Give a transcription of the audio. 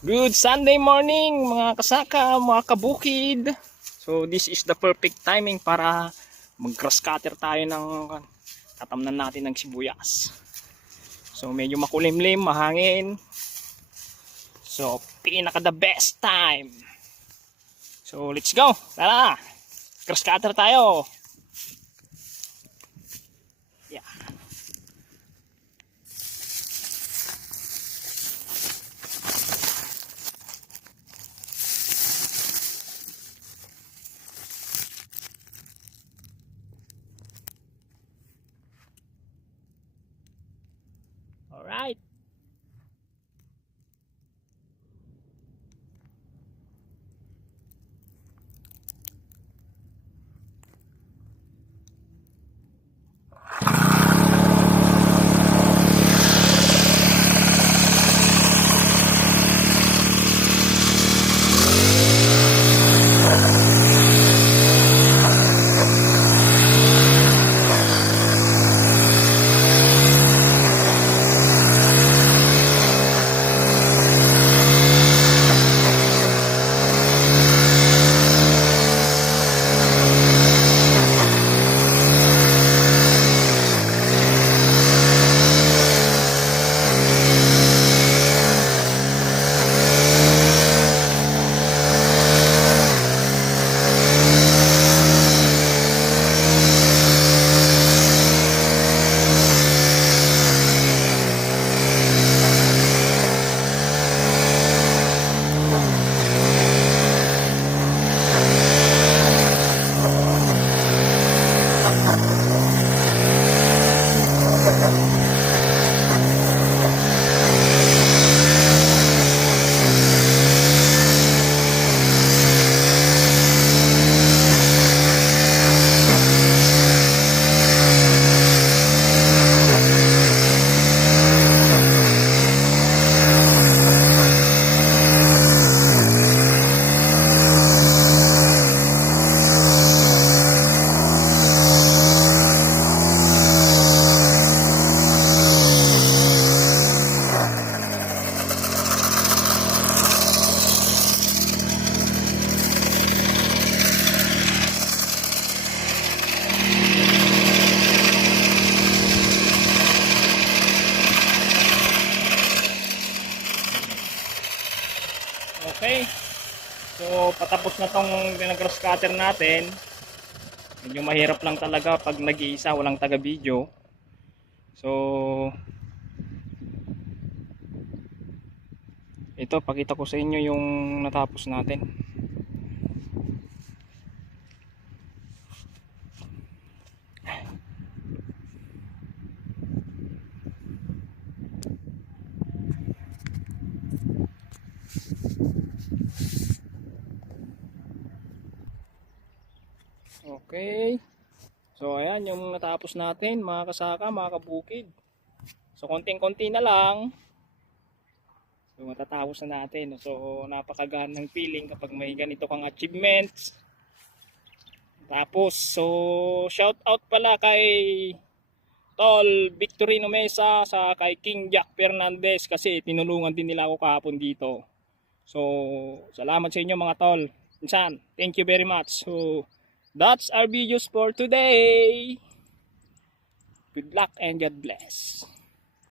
Good Sunday morning mga kasaka, mga kabukid. So this is the perfect timing para mag grass cutter tayo ng tatamnan natin ng sibuyas. So medyo makulimlim, mahangin. So pinaka the best time. So let's go. Tara. Grass cutter tayo. Yeah. All right. Okay. So patapos na tong grass cutter natin. Medyo mahirap lang talaga pag nag-iisa, walang taga-video. So ito, pakita ko sa inyo yung natapos natin. Okay. So ayan yung natapos natin mga kasaka, mga kabukid. So konting-konti na lang. So matatapos na natin. So napakagaan ng feeling kapag may ganito kang achievements. Tapos so shout out pala kay Tol Victorino Mesa sa kay King Jack Fernandez kasi tinulungan din nila ako kahapon dito. So salamat sa inyo mga tol. Minsan, thank you very much. So that's our videos for today. Good luck and God bless.